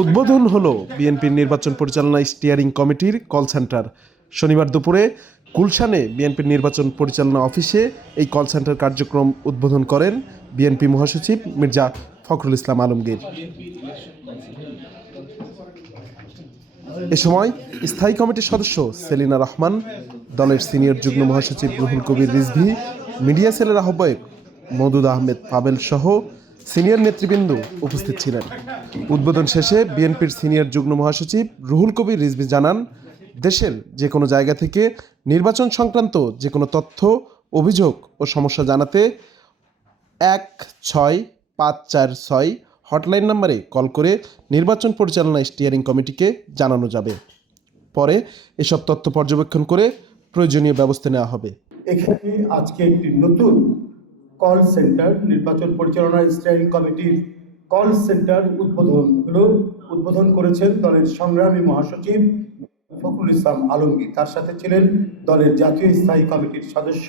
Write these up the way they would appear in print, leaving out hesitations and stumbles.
উদ্বোধন হলো বিএনপির নির্বাচন পরিচালনা স্টিয়ারিং কমিটির কল সেন্টার। শনিবার দুপুরে গুলশানে বিএনপির নির্বাচন পরিচালনা অফিসে এই কল সেন্টার কার্যক্রম উদ্বোধন করেন বিএনপি মহাসচিব মির্জা ফখরুল ইসলাম আলমগীর। এ সময় স্থায়ী কমিটির সদস্য সেলিনা রহমান, দলের সিনিয়র যুগ্ম মহাসচিব রুহুল কবির রিজভী, মিডিয়া সেলের আহ্বায়ক মওদুদ আহমেদ পাবেল সহ সিনিয়র নেতৃবৃন্দ উপস্থিত ছিলেন। উদ্বোধন শেষে বিএনপির সিনিয়র যুগ্ম মহাসচিব রুহুল কবির রিজভী জানান, দেশের যে কোনো জায়গা থেকে নির্বাচন সংক্রান্ত যে কোনো তথ্য, অভিযোগ ও সমস্যা জানাতে 16546 হটলাইন নম্বরে কল করে নির্বাচন পরিচালনা স্টিয়ারিং কমিটিকে জানানো যাবে। পরে এসব তথ্য পর্যবেক্ষণ করে প্রয়োজনীয় ব্যবস্থা নেওয়া হবে। এখানে আজকে একটি নতুন কল সেন্টার, নির্বাচন পরিচালনা স্টিয়ারিং কমিটির কল সেন্টার উদ্বোধন করেছেন দলের সংগ্রামী মহাসচিব ফখরুল ইসলাম আলমগীর। তার সাথে ছিলেন দলের জাতীয় স্থায়ী কমিটির সদস্য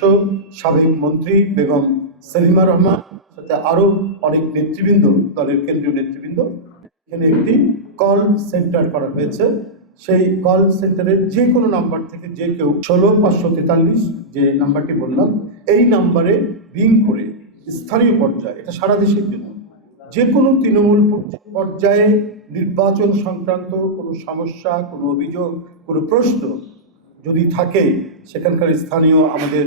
সাবেক মন্ত্রী বেগম সেলিমা রহমান, সাথে আরো অনেক নেতৃবৃন্দ, দলের কেন্দ্রীয় নেতৃবৃন্দ। এখানে একটি কল সেন্টার করা হয়েছে। সেই কল সেন্টারে যে কোনো নাম্বার থেকে যে কেউ 16543 যে নাম্বারটি বললাম, এই নাম্বারে রিং করে স্থানীয় পর্যায়ে, এটা সারা দেশের জন্য, যে কোনো তৃণমূল পর্যায়ে নির্বাচন সংক্রান্ত কোনো সমস্যা, কোনো অভিযোগ, কোনো প্রশ্ন যদি থাকে, সেখানকার স্থানীয় আমাদের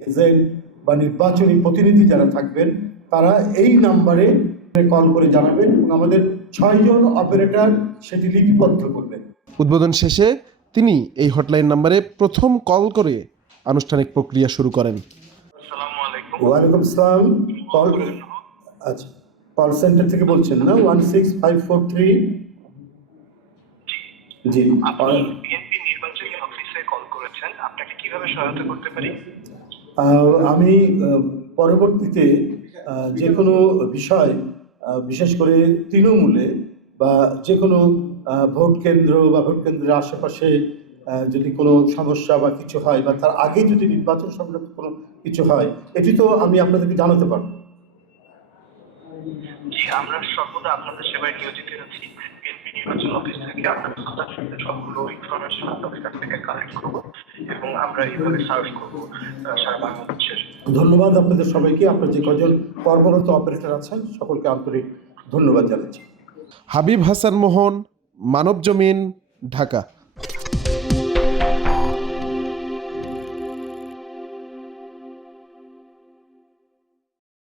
এজেন্ট বা নির্বাচনী প্রতিনিধি যারা থাকবেন, তারা এই নাম্বারে কল করে জানাবেন এবং আমাদের 6 জন অপারেটর সেটি লিপিবদ্ধ করবেন। উদ্বোধন শেষে তিনি এই হটলাইন নম্বরে প্রথম কল করে আনুষ্ঠানিক প্রক্রিয়া শুরু করেন। ওয়ালাইকুম আসসালাম। আচ্ছা, কল সেন্টার থেকে বলছেন না? 16543। জি, বিএনপি নির্বাচনী অফিসে কল করেছেন, আপনাকে কিভাবে সহায়তা করতে পারি? আমি পরবর্তীতে যে কোনো বিষয়, বিশেষ করে তৃণমূলে বা যে কোনো ভোট কেন্দ্র বা ভোট কেন্দ্রের আশেপাশে যদি কোনো সমস্যা বা কিছু হয়, বা তার আগে যদি নির্বাচন সংক্রান্ত কোনো কিছু হয়, এটি তো আমি আপনাদেরকে জানাতে পারবো। জি, আমরা সর্বদা আপনাদের সেবায় নিয়োজিত আছি। বিএনপি নির্বাচন অফিস থেকে আপনাদের সবগুলো ইনফরমেশন আপনাদের কাছ থেকে কালেক্ট করবো এবং আমরা এইভাবে সার্ভ করবো সারা বাংলাদেশের। ধন্যবাদ আপনাদের সবাইকে। আপনার যে কজন কর্মরত অপারেটর আছেন সকলকে আন্তরিক ধন্যবাদ জানাচ্ছি। হাবিব হাসান মোহন, মানব জমিন, ঢাকা।